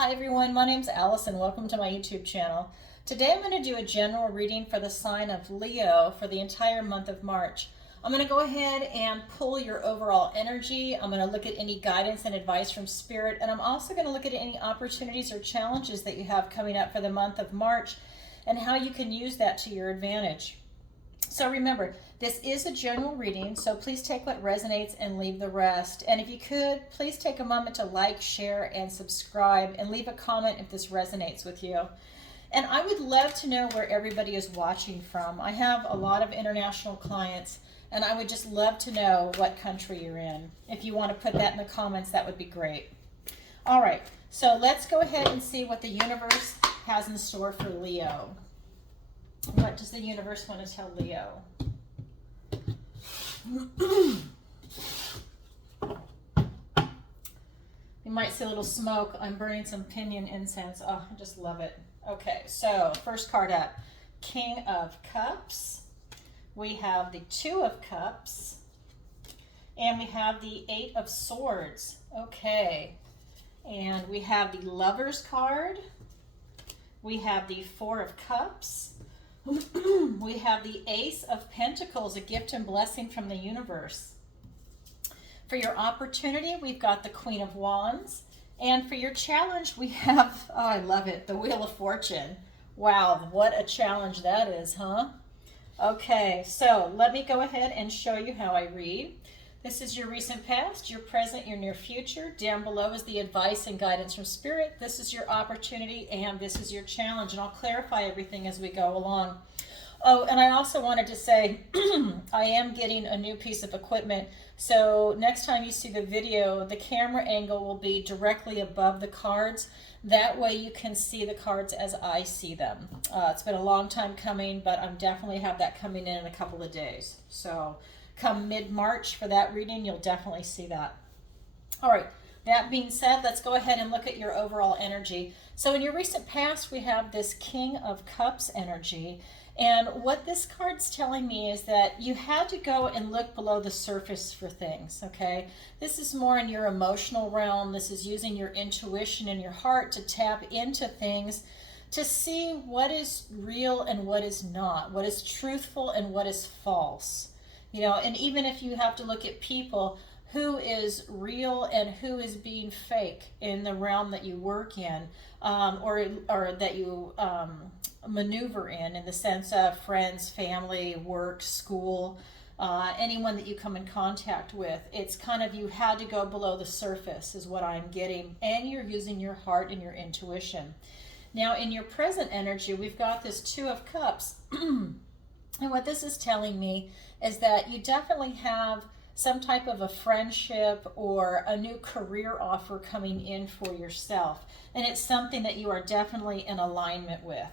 Hi everyone, my name's Allison. Welcome to my YouTube channel. Today I'm going to do a general reading for the sign of Leo for the entire month of March. I'm going to go ahead and pull your overall energy. I'm going to look at any guidance and advice from Spirit, and I'm also going to look at any opportunities or challenges that you have coming up for the month of March and how you can use that to your advantage. So remember, this is a general reading, so please take what resonates and leave the rest. And if you could, please take a moment to like, share, and subscribe, and leave a comment if this resonates with you. And I would love to know where everybody is watching from. I have a lot of international clients, and I would just love to know what country you're in. If you want to put that in the comments, that would be great. All right, so let's go ahead and see what the universe has in store for Leo. What does the universe want to tell Leo? You might see a little smoke. I'm burning some pinyon incense. Oh, I just love it. Okay, so first card up, King of Cups. We have the Two of Cups. And we have the Eight of Swords. Okay. And we have the Lover's card. We have the Four of Cups. We have the Ace of Pentacles, a gift and blessing from the universe. For your opportunity, we've got the Queen of Wands. And for your challenge, we have, oh, I love it, the Wheel of Fortune. Wow, what a challenge that is, huh? Okay, so let me go ahead and show you how I read. This is your recent past, your present, your near future. Down below is the advice and guidance from Spirit. This is your opportunity and this is your challenge. And I'll clarify everything as we go along. Oh, and I also wanted to say, I am getting a new piece of equipment. So next time you see the video, the camera angle will be directly above the cards. That way you can see the cards as I see them. It's been a long time coming, but I'm definitely have that coming in a couple of days. So come mid-March for that reading, you'll definitely see that. All right, that being said, let's go ahead and look at your overall energy. So in your recent past, we have this King of Cups energy. And what this card's telling me is that you had to go and look below the surface for things, okay? This is more in your emotional realm. This is using your intuition and your heart to tap into things to see what is real and what is not, what is truthful and what is false. You know, and even if you have to look at people, who is real and who is being fake in the realm that you work in, or that you maneuver in the sense of friends, family, work, school, anyone that you come in contact with. It's kind of, you had to go below the surface is what I'm getting, and you're using your heart and your intuition. Now in your present energy, we've got this Two of Cups. And what this is telling me is that you definitely have some type of a friendship or a new career offer coming in for yourself. And it's something that you are definitely in alignment with.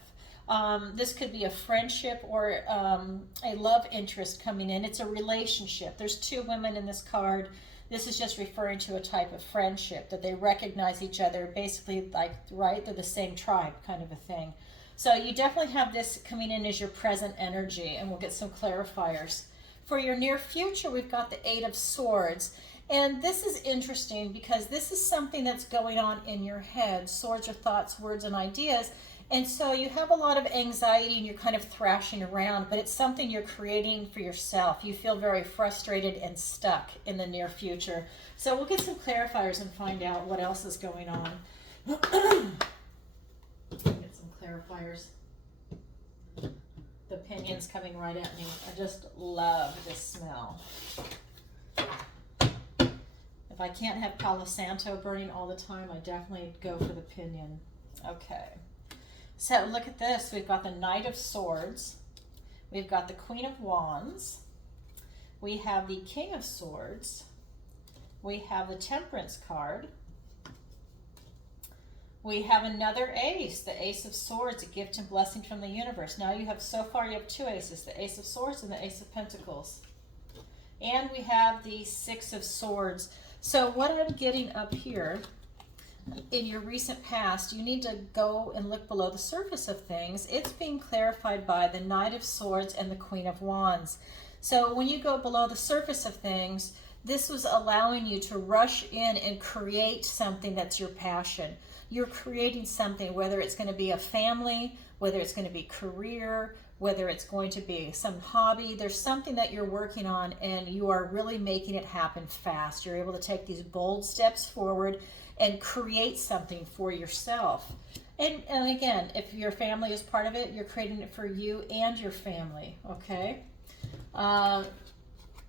This could be a friendship or a love interest coming in. It's a relationship. There's two women in this card. This is just referring to a type of friendship, that they recognize each other, basically like, right, they're the same tribe kind of a thing. So you definitely have this coming in as your present energy, and we'll get some clarifiers. For your near future, we've got the Eight of Swords. And this is interesting because this is something that's going on in your head. Swords are thoughts, words, and ideas. And so you have a lot of anxiety and you're kind of thrashing around, but it's something you're creating for yourself. You feel very frustrated and stuck in the near future. So we'll get some clarifiers and find out what else is going on. Get some clarifiers. The pinion's coming right at me. I just love this smell. If I can't have Palo Santo burning all the time, I definitely go for the pinion. Okay. So look at this. We've got the Knight of Swords. We've got the Queen of Wands. We have the King of Swords. We have the Temperance card. We have another ace, the Ace of Swords, a gift and blessing from the universe. Now you have, so far you have two aces, the Ace of Swords and the Ace of Pentacles. And we have the Six of Swords. So what I'm getting up here, in your recent past, you need to go and look below the surface of things. It's being clarified by the Knight of Swords and the Queen of Wands. So when you go below the surface of things, this was allowing you to rush in and create something that's your passion. You're creating something, whether it's going to be a family, whether it's going to be career, whether it's going to be some hobby. There's something that you're working on and you are really making it happen fast. You're able to take these bold steps forward and create something for yourself. And again, if your family is part of it, you're creating it for you and your family, okay?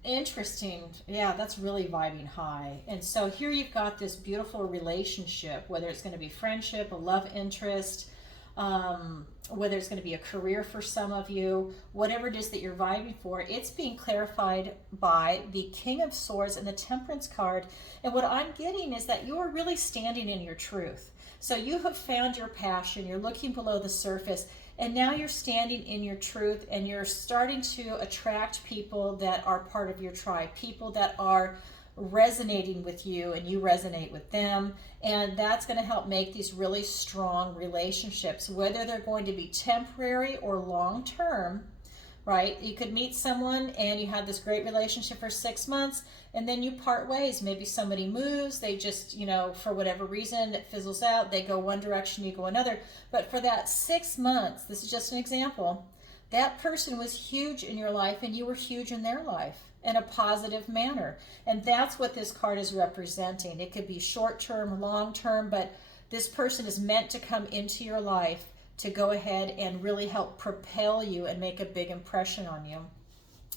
Interesting. Yeah, that's really vibing high. And so here you've got this beautiful relationship, whether it's going to be friendship, a love interest, whether it's going to be a career for some of you, whatever it is that you're vibing for, it's being clarified by the King of Swords and the Temperance card. And what I'm getting is that you are really standing in your truth. So you have found your passion, you're looking below the surface, and now you're standing in your truth and you're starting to attract people that are part of your tribe, people that are resonating with you and you resonate with them. And that's going to help make these really strong relationships, whether they're going to be temporary or long-term, right? You could meet someone and you have this great relationship for 6 months and then you part ways. Maybe somebody moves, they just, you know, for whatever reason, it fizzles out. They go one direction, you go another. But for that 6 months, this is just an example, that person was huge in your life and you were huge in their life in a positive manner. And that's what this card is representing. It could be short-term, long-term, but this person is meant to come into your life to go ahead and really help propel you and make a big impression on you.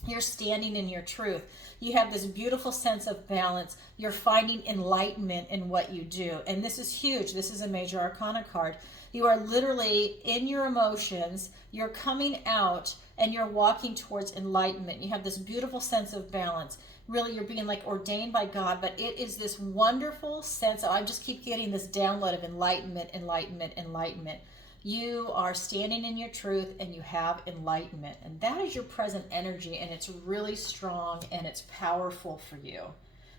You're standing in your truth. You have this beautiful sense of balance. You're finding enlightenment in what you do. And this is huge. This is a major arcana card. You are literally in your emotions. You're coming out and you're walking towards enlightenment. You have this beautiful sense of balance. Really, you're being like ordained by God, but it is this wonderful sense of, I just keep getting this download of enlightenment, enlightenment, enlightenment. You are standing in your truth and you have enlightenment. And that is your present energy, and it's really strong and it's powerful for you.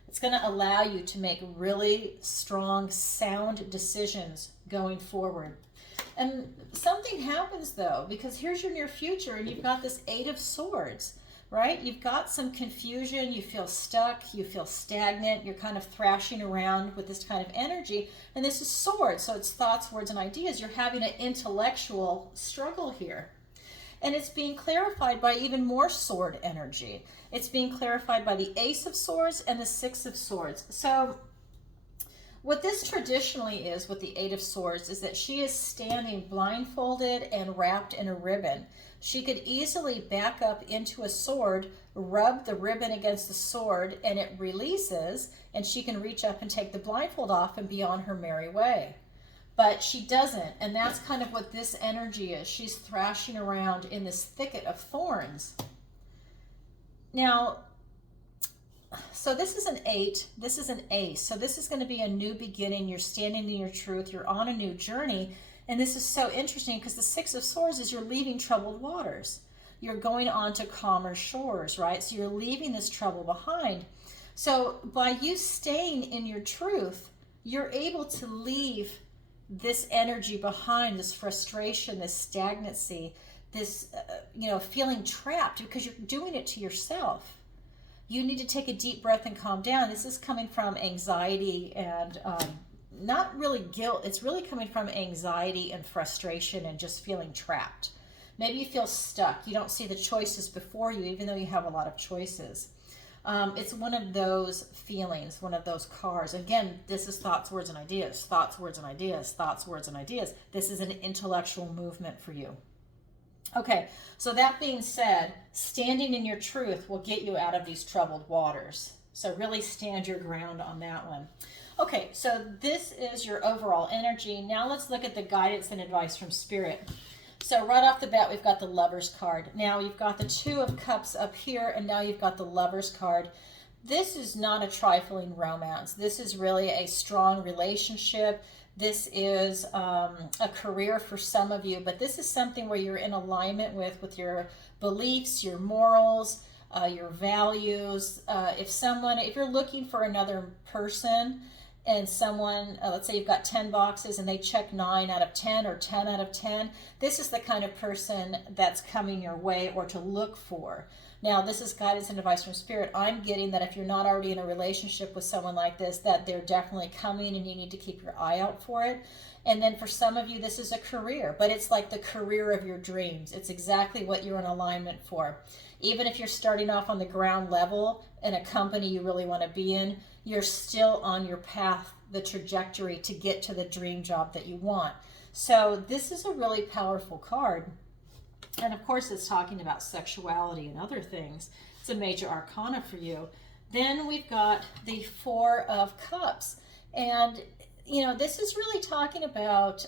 It's going to allow you to make really strong, sound decisions going forward. And something happens though, because here's your near future and you've got this Eight of Swords, right? You've got some confusion, you feel stuck, you feel stagnant, you're kind of thrashing around with this kind of energy. And this is swords, so it's thoughts, words, and ideas. You're having an intellectual struggle here. And it's being clarified by even more sword energy. It's being clarified by the Ace of Swords and the Six of Swords. So what this traditionally is with the Eight of Swords is that she is standing blindfolded and wrapped in a ribbon. She could easily back up into a sword, rub the ribbon against the sword, and it releases, and she can reach up and take the blindfold off and be on her merry way. But she doesn't, and that's kind of what this energy is. She's thrashing around in this thicket of thorns. Now, so this is an 8, this is an Ace. So this is going to be a new beginning. You're standing in your truth. You're on a new journey. And this is so interesting because the Six of Swords is you're leaving troubled waters. You're going on to calmer shores, right? So you're leaving this trouble behind. So by you staying in your truth, you're able to leave this energy behind, this frustration, this stagnancy, this, feeling trapped because you're doing it to yourself. You need to take a deep breath and calm down. This is coming from anxiety and not really guilt. It's really coming from anxiety and frustration and just feeling trapped. Maybe you feel stuck. You don't see the choices before you, even though you have a lot of choices. It's one of those feelings, one of those cards. Again, this is thoughts, words, and ideas. Thoughts, words, and ideas. Thoughts, words, and ideas. This is an intellectual movement for you. Okay, so that being said, standing in your truth will get you out of these troubled waters. So really stand your ground on that one. Okay, so this is your overall energy. Now let's look at the guidance and advice from Spirit. So right off the bat, we've got the Lover's card. Now you've got the Two of Cups up here, and now you've got the Lover's card. This is not a trifling romance. This is really a strong relationship. This is a career for some of you, but this is something where you're in alignment with your beliefs, your morals, your values. If you're looking for another person and someone, let's say you've got 10 boxes and they check 9 out of 10 or 10 out of 10, this is the kind of person that's coming your way or to look for. Now, this is guidance and advice from Spirit. I'm getting that if you're not already in a relationship with someone like this, that they're definitely coming and you need to keep your eye out for it. And then for some of you, this is a career, but it's like the career of your dreams. It's exactly what you're in alignment for. Even if you're starting off on the ground level in a company you really want to be in, you're still on your path, the trajectory to get to the dream job that you want. So this is a really powerful card. And of course, it's talking about sexuality and other things. It's a major arcana for you. Then we've got the Four of Cups. And, you know, this is really talking about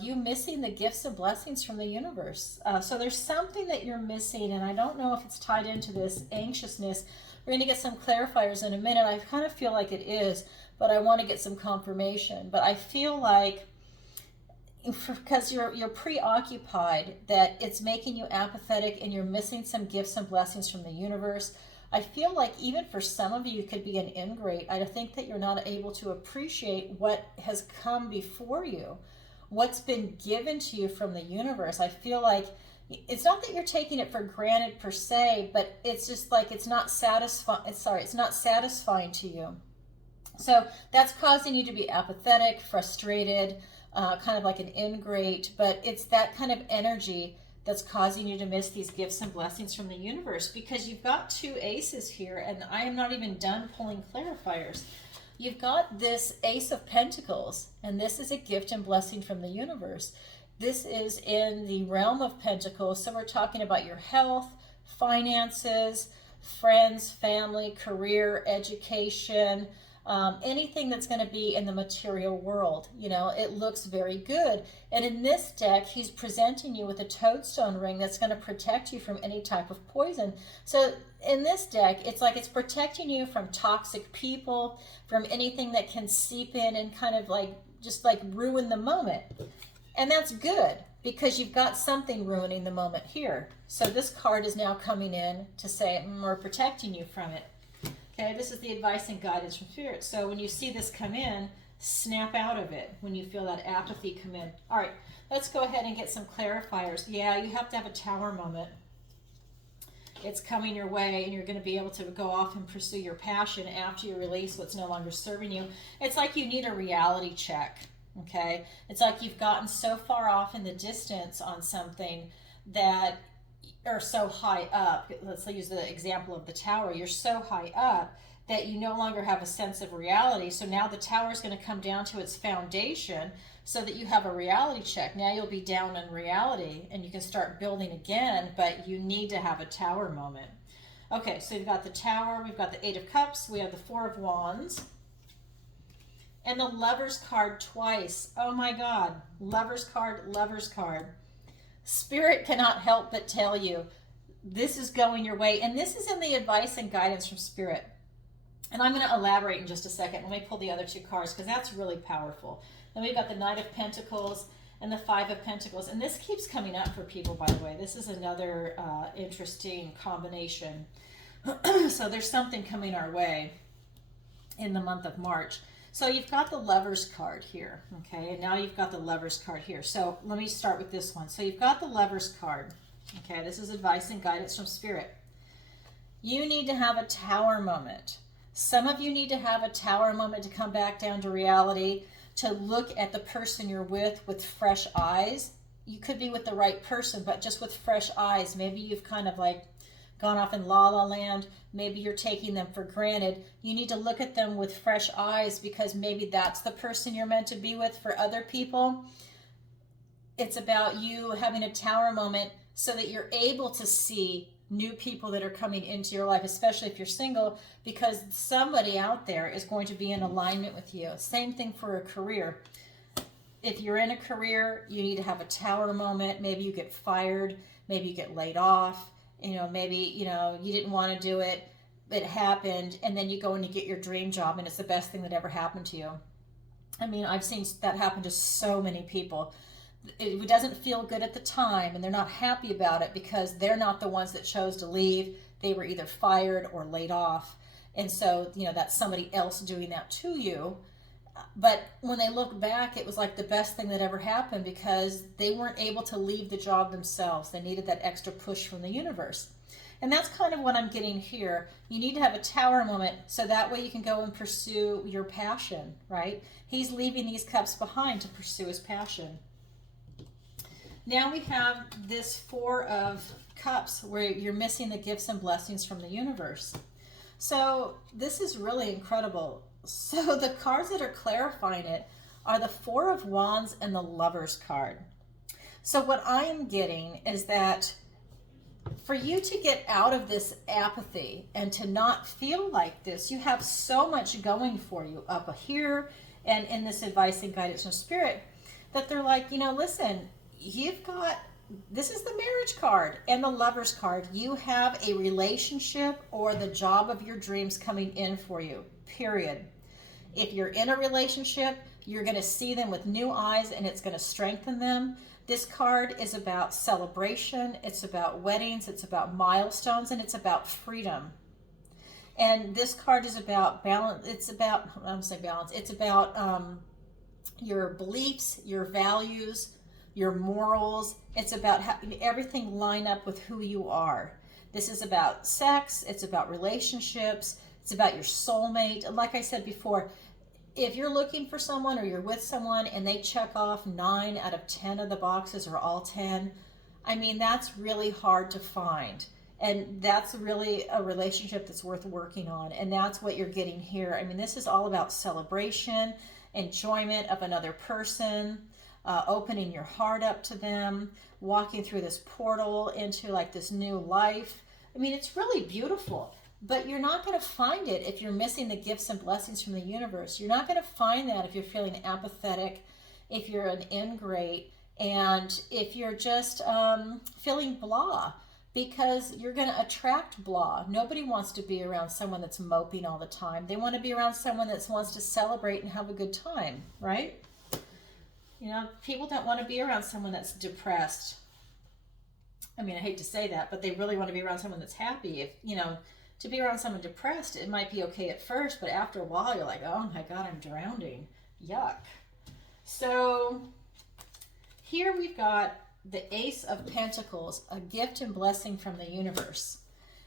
you missing the gifts and blessings from the universe. So there's something that you're missing, and I don't know if it's tied into this anxiousness. We're going to get some clarifiers in a minute. I kind of feel like it is, but I want to get some confirmation. But I feel like because you're preoccupied, that it's making you apathetic and you're missing some gifts and blessings from the universe. I feel like even for some of you, it could be an ingrate. I think that you're not able to appreciate what has come before you, what's been given to you from the universe. I feel like it's not that you're taking it for granted per se, but it's just like it's not satisfying to you. So that's causing you to be apathetic, frustrated, kind of like an ingrate, but it's that kind of energy that's causing you to miss these gifts and blessings from the universe, because you've got 2 aces here, and I am not even done pulling clarifiers. You've got this Ace of Pentacles, and this is a gift and blessing from the universe. This is in the realm of Pentacles, so we're talking about your health, finances, friends, family, career, education, anything that's going to be in the material world. You know, it looks very good. And in this deck, he's presenting you with a toadstone ring that's going to protect you from any type of poison. So in this deck, it's like it's protecting you from toxic people, from anything that can seep in and kind of like just like ruin the moment. And that's good, because you've got something ruining the moment here. So this card is now coming in to say, we're protecting you from it. Okay, this is the advice and guidance from Spirit. So when you see this come in, snap out of it when you feel that apathy come in. All right, let's go ahead and get some clarifiers. Yeah, you have to have a tower moment. It's coming your way, and you're going to be able to go off and pursue your passion after you release what's no longer serving you. It's like you need a reality check, okay? It's like you've gotten so far off in the distance on something that are so high up. Let's use the example of the tower. You're so high up that you no longer have a sense of reality. So now the tower is going to come down to its foundation so that you have a reality check. Now you'll be down in reality and you can start building again, but you need to have a tower moment. Okay, so we've got the tower, we've got the 8 of Cups, we have the 4 of Wands, and the Lover's card twice. Oh my God, Lover's card, Lover's card. Spirit cannot help but tell you this is going your way, and this is in the advice and guidance from Spirit. And I'm going to elaborate in just a second. Let me pull the other 2 cards, because that's really powerful. Then we've got the Knight of Pentacles and the 5 of Pentacles, and this keeps coming up for people, by the way. This is another interesting combination. So there's something coming our way in the month of March. So you've got the Lover's card here, okay? And now you've got the Lover's card here. So let me start with this one. So you've got the Lover's card, okay? This is advice and guidance from Spirit. You need to have a tower moment. Some of you need to have a tower moment to come back down to reality, to look at the person you're with fresh eyes. You could be with the right person, but just with fresh eyes. Maybe you've kind of like gone off in la la land. Maybe you're taking them for granted. You need to look at them with fresh eyes, because maybe that's the person you're meant to be with. For other people, it's about you having a tower moment so that you're able to see new people that are coming into your life, especially if you're single, because somebody out there is going to be in alignment with you. Same thing for a career. If you're in a career, you need to have a tower moment. Maybe you get fired, maybe you get laid off. You know, maybe, you know, you didn't want to do it, it happened, and then you go and you get your dream job, and it's the best thing that ever happened to you. I mean, I've seen that happen to so many people. It doesn't feel good at the time, and they're not happy about it because they're not the ones that chose to leave. They were either fired or laid off. And so, you know, that's somebody else doing that to you. But when they look back, it was like the best thing that ever happened because they weren't able to leave the job themselves. They needed that extra push from the universe. And that's kind of what I'm getting here. You need to have a tower moment so that way you can go and pursue your passion, right? He's leaving these cups behind to pursue his passion. Now we have this Four of Cups where you're missing the gifts and blessings from the universe. So this is really incredible. So the cards that are clarifying it are the Four of Wands and the Lover's card. So what I am getting is that for you to get out of this apathy and to not feel like this, you have so much going for you up here and in this advice and guidance from Spirit that they're like, you know, listen, you've got, this is the Marriage card and the Lover's card. You have a relationship or the job of your dreams coming in for you, period. If you're in a relationship, you're going to see them with new eyes and it's going to strengthen them. This card is about celebration, it's about weddings, it's about milestones, and it's about freedom. And this card is about balance. It's about, I don't say balance, it's about your beliefs, your values, your morals. It's about having everything line up with who you are. This is about sex, it's about relationships, it's about your soulmate. And like I said before, if you're looking for someone or you're with someone and they check off 9 out of 10 of the boxes or all 10, I mean, that's really hard to find. And that's really a relationship that's worth working on. And that's what you're getting here. I mean, this is all about celebration, enjoyment of another person, opening your heart up to them, walking through this portal into like this new life. I mean, it's really beautiful. But you're not going to find it if you're missing the gifts and blessings from the universe. You're not going to find that if you're feeling apathetic, if you're an ingrate, and if you're just feeling blah, because you're going to attract blah. Nobody wants to be around someone that's moping all the time. They want to be around someone that wants to celebrate and have a good time, right? You know, people don't want to be around someone that's depressed. I mean, I hate to say that, but they really want to be around someone that's happy. If, you know, to be around someone depressed, it might be okay at first, but after a while, you're like, oh my God, I'm drowning. Yuck. So here we've got the Ace of Pentacles, a gift and blessing from the universe.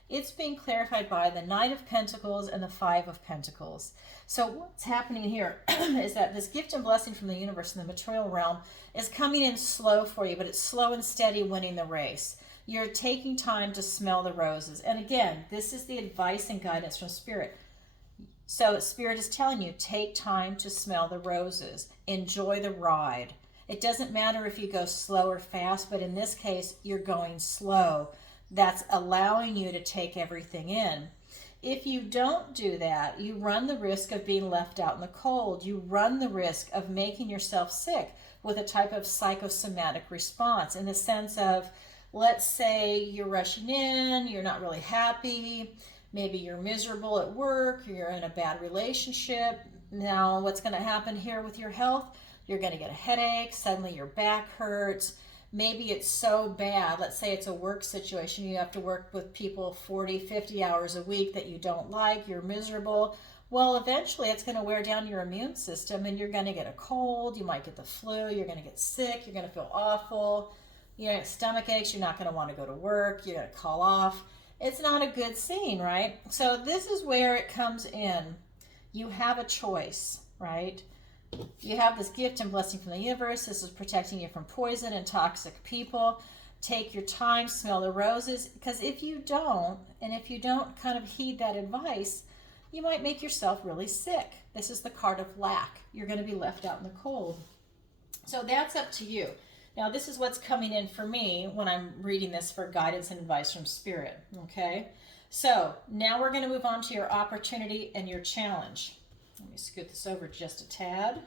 It's being clarified by the Knight of Pentacles and the Five of Pentacles. So what's happening here is that this gift and blessing from the universe in the material realm is coming in slow for you, but it's slow and steady winning the race. You're taking time to smell the roses. And again, this is the advice and guidance from Spirit. So Spirit is telling you, take time to smell the roses. Enjoy the ride. It doesn't matter if you go slow or fast, but in this case, you're going slow. That's allowing you to take everything in. If you don't do that, you run the risk of being left out in the cold. You run the risk of making yourself sick with a type of psychosomatic response in the sense of, let's say you're rushing in, you're not really happy, maybe you're miserable at work, you're in a bad relationship. Now, what's going to happen here with your health? You're going to get a headache, suddenly your back hurts. Maybe it's so bad, let's say it's a work situation, you have to work with people 40, 50 hours a week that you don't like, you're miserable. Well, eventually it's going to wear down your immune system and you're going to get a cold, you might get the flu, you're going to get sick, you're going to feel awful. You're going to have stomach aches, you're not going to want to go to work, you're going to call off. It's not a good scene, right? So this is where it comes in. You have a choice, right? You have this gift and blessing from the universe. This is protecting you from poison and toxic people. Take your time, smell the roses, because if you don't, and if you don't kind of heed that advice, you might make yourself really sick. This is the card of lack. You're going to be left out in the cold. So that's up to you. Now, this is what's coming in for me when I'm reading this for guidance and advice from Spirit, okay? So now we're going to move on to your opportunity and your challenge. Let me scoot this over just a tad.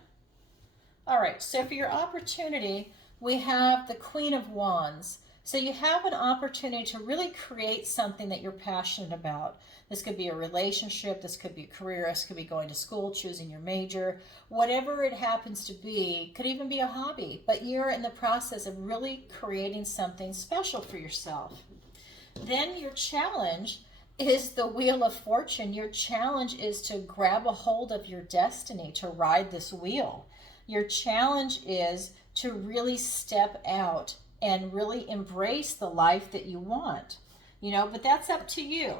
All right, so for your opportunity, we have the Queen of Wands. So you have an opportunity to really create something that you're passionate about. This could be a relationship, this could be a career, this could be going to school, choosing your major, whatever it happens to be, could even be a hobby, but you're in the process of really creating something special for yourself. Then your challenge is the Wheel of Fortune. Your challenge is to grab a hold of your destiny, to ride this wheel. Your challenge is to really step out and really embrace the life that you want, you know, but that's up to you.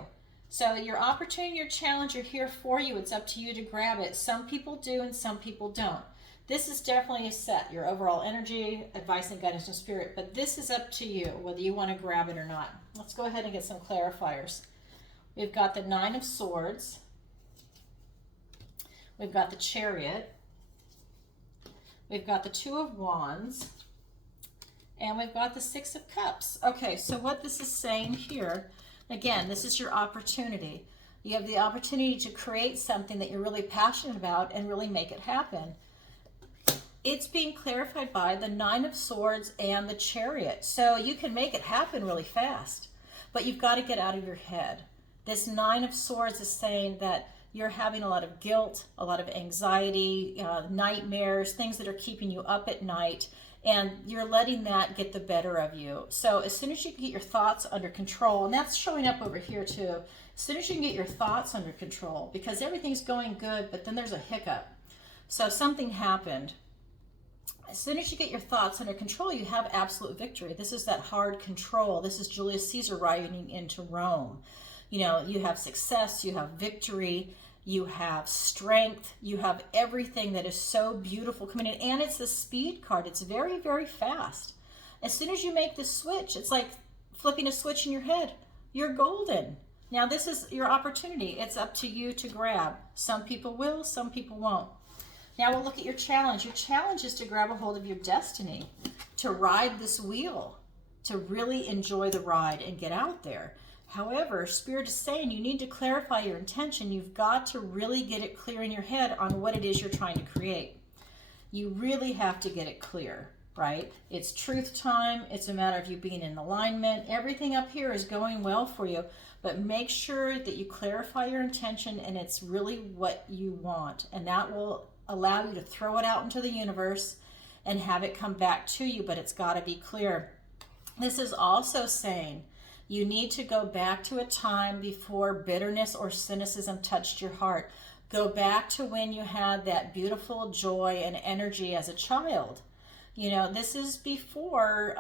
So your opportunity, your challenge are here for you. It's up to you to grab it. Some people do and some people don't. This is definitely a set, your overall energy, advice and guidance and spirit, but this is up to you, whether you want to grab it or not. Let's go ahead and get some clarifiers. We've got the Nine of Swords. We've got the Chariot. We've got the Two of Wands. And we've got the Six of Cups. Okay, so what this is saying here, again, this is your opportunity. You have the opportunity to create something that you're really passionate about and really make it happen. It's being clarified by the Nine of Swords and the Chariot. So you can make it happen really fast, but you've got to get out of your head. This Nine of Swords is saying that you're having a lot of guilt, a lot of anxiety, nightmares, things that are keeping you up at night, and you're letting that get the better of you. So as soon as you can get your thoughts under control, and that's showing up over here too, as soon as you can get your thoughts under control, because everything's going good, but then there's a hiccup. So something happened. As soon as you get your thoughts under control, you have absolute victory. This is that hard control. This is Julius Caesar riding into Rome. You know, you have success, you have victory, you have strength, you have everything that is so beautiful coming in. And it's the speed card. It's very, very fast. As soon as you make the switch, it's like flipping a switch in your head. You're golden. Now, this is your opportunity. It's up to you to grab. Some people will, some people won't. Now we'll look at your challenge. Your challenge is to grab a hold of your destiny, to ride this wheel, to really enjoy the ride and get out there. However, Spirit is saying you need to clarify your intention. You've got to really get it clear in your head on what it is you're trying to create. You really have to get it clear, right? It's truth time. It's a matter of you being in alignment. Everything up here is going well for you, but make sure that you clarify your intention and it's really what you want. And that will allow you to throw it out into the universe and have it come back to you, but it's got to be clear. This is also saying you need to go back to a time before bitterness or cynicism touched your heart. Go back to when you had that beautiful joy and energy as a child. You know, this is before,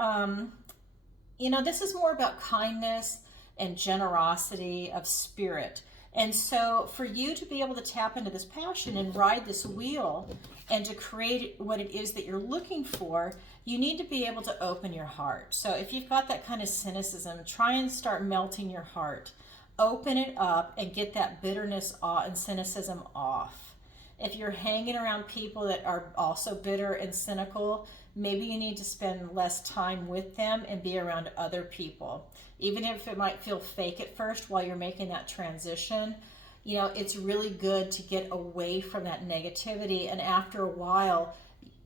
this is more about kindness and generosity of spirit. And so for you to be able to tap into this passion and ride this wheel and to create what it is that you're looking for, you need to be able to open your heart. So if you've got that kind of cynicism, try and start melting your heart. Open it up and get that bitterness and cynicism off. If you're hanging around people that are also bitter and cynical, maybe you need to spend less time with them and be around other people. Even if it might feel fake at first while you're making that transition, you know, it's really good to get away from that negativity. And after a while,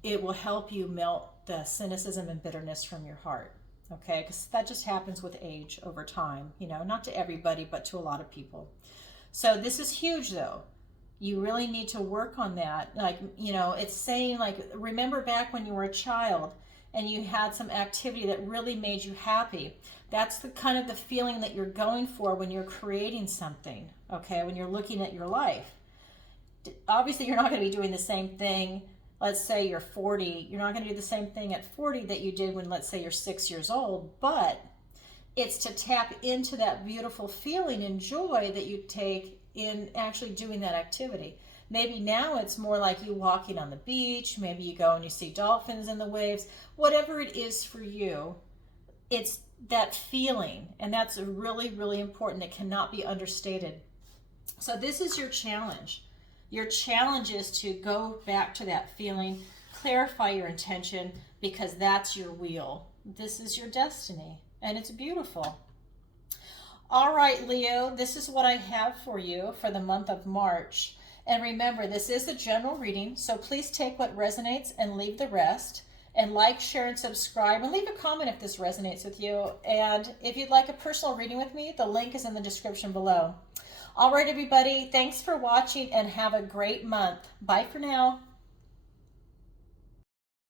it will help you melt the cynicism and bitterness from your heart. Okay, because that just happens with age over time, you know, not to everybody, but to a lot of people. So this is huge though. You really need to work on that. Like, you know, it's saying like, remember back when you were a child and you had some activity that really made you happy. That's the kind of the feeling that you're going for when you're creating something, okay, when you're looking at your life. Obviously, you're not going to be doing the same thing. Let's say you're 40. You're not going to do the same thing at 40 that you did when, let's say, you're 6 years old. But it's to tap into that beautiful feeling and joy that you take in actually doing that activity. Maybe now it's more like you walking on the beach. Maybe you go and you see dolphins in the waves. Whatever it is for you, it's that feeling. And that's really, really important. It cannot be understated. So this is your challenge. Your challenge is to go back to that feeling, clarify your intention, because that's your wheel. This is your destiny, and it's beautiful. All right, Leo, this is what I have for you for the month of March. And remember, this is a general reading, so please take what resonates and leave the rest. And like, share, and subscribe, and leave a comment if this resonates with you. And if you'd like a personal reading with me, the link is in the description below. All right, everybody, thanks for watching and have a great month. Bye for now.